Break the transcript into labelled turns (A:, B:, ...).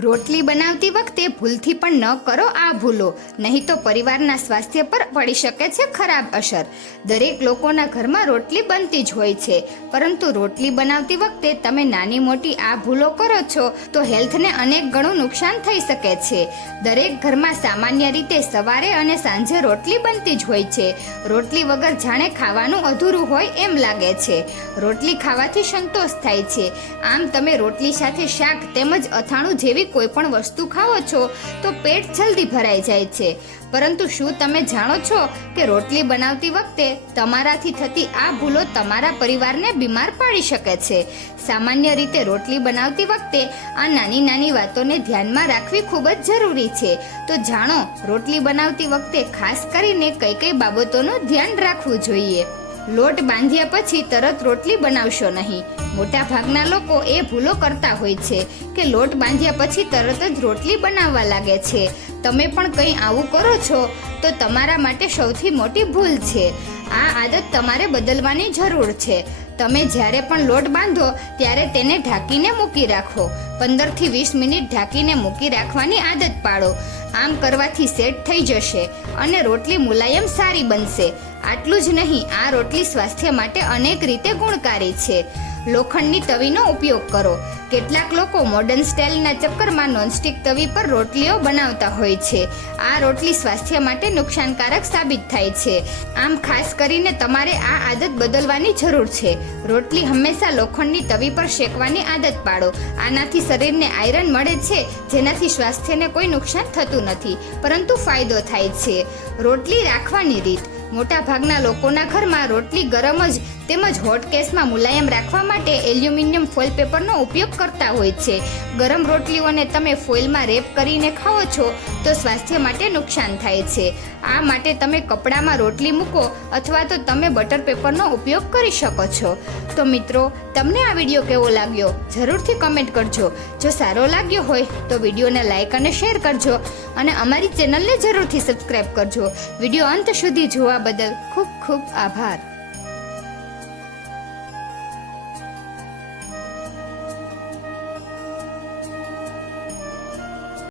A: રોટલી બનાવતી વખતે ભૂલથી પણ ન કરો આ ભૂલો. નહીં તો પરિવારના સ્વાસ્થ્ય પર પડી શકે છે ખરાબ અસર. દરેક લોકોના ઘરમાં રોટલી બનતી જ હોય છે. પરંતુ રોટલી બનાવતી વખતે તમે નાની મોટી આ ભૂલો કરો છો તો હેલ્થને અનેક ગણું નુકસાન થઈ શકે છે. દરેક ઘરમાં સામાન્ય રીતે સવારે અને સાંજે રોટલી બનતી જ હોય છે. રોટલી વગર જાણે ખાવાનું અધૂરું હોય એમ લાગે છે. રોટલી ખાવાથી સંતોષ થાય છે. આમ તમે રોટલી સાથે શાક તેમજ અથાણું જેવી કોઈ પણ વસ્તુ ખાઓ છો, તો પેટ જલ્દી ભરાઈ જાય છે. પરંતુ શું તમે જાણો છો કે રોટલી બનાવતી વખતે તમારાથી થતી આ ભૂલો તમારા પરિવારને બીમાર પાડી શકે છે? સામાન્ય રીતે રોટલી બનાવતી વખતે આ નાની નાની વાતોને ધ્યાનમાં રાખવી ખૂબ જ જરૂરી છે. તો જાણો, રોટલી બનાવતી વખતે ખાસ કરીને કઈ કઈ બાબતોનું ધ્યાન રાખવું જોઈએ. લોટ બાંધ્યા પછી તરત રોટલી બનાવશો નહીં. મોટા ભાગના લોકો એ ભૂલો કરતા હોય છે કે લોટ બાંધ્યા પછી તરત જ રોટલી બનાવવા લાગે છે. તમે પણ કંઈ આવું કરો છો? તો તમારા માટે સૌથી મોટી ભૂલ છે. આ આદત તમારે બદલવાની જરૂર છે. તમે જ્યારે પણ લોટ બાંધો, ત્યારે તેને ઢાંકીને મૂકી રાખો. પંદરથી વીસ મિનિટ ઢાંકીને મૂકી રાખવાની આદત પાડો. આમ કરવાથી સેટ થઈ જશે અને રોટલી મુલાયમ સારી બનશે. આટલું જ નહીં, આ રોટલી સ્વાસ્થ્ય માટે અનેક રીતે ગુણકારી છે. લોખંડની તવીનો ઉપયોગ કરો. કેટલાક લોકો મોડર્ન સ્ટાઇલના ચક્કરમાં નોનસ્ટિક તવી પર રોટલીઓ બનાવતા હોય છે. આ રોટલી સ્વાસ્થ્ય માટે નુકસાનકારક સાબિત થાય છે. આમ ખાસ કરીને તમારે આ આદત બદલવાની જરૂર છે. રોટલી હંમેશા લોખંડની તવી પર શેકવાની આદત પાડો. આનાથી શરીરને આયરન મળે છે, જેનાથી સ્વાસ્થ્યને કોઈ નુકસાન થતું નથી પરંતુ ફાયદો થાય છે. રોટલી રાખવાની રીત. મોટા ભાગના લોકોના ઘરમાં રોટલી ગરમ જ તેમજ હોટ કેસમાં મુલાયમ રાખવા માટે એલ્યુમિનિયમ ફોઇલ પેપરનો ઉપયોગ કરતા હોય છે. ગરમ રોટલીઓને તમે ફોઇલમાં રેપ કરીને ખાઓ છો તો સ્વાસ્થ્ય માટે નુકસાન થાય છે. આ માટે તમે કપડામાં રોટલી મૂકો અથવા તો તમે બટર પેપરનો ઉપયોગ કરી શકો છો. તો મિત્રો, તમને આ વીડિયો કેવો લાગ્યો? જરૂરથી કમેન્ટ કરજો. જો સારો લાગ્યો હોય તો વિડીયોને લાઇક અને શેર કરજો અને અમારી ચેનલને જરૂરથી સબસ્ક્રાઈબ કરજો. વીડિયો અંત સુધી જોવા બદલ ખૂબ ખૂબ આભાર.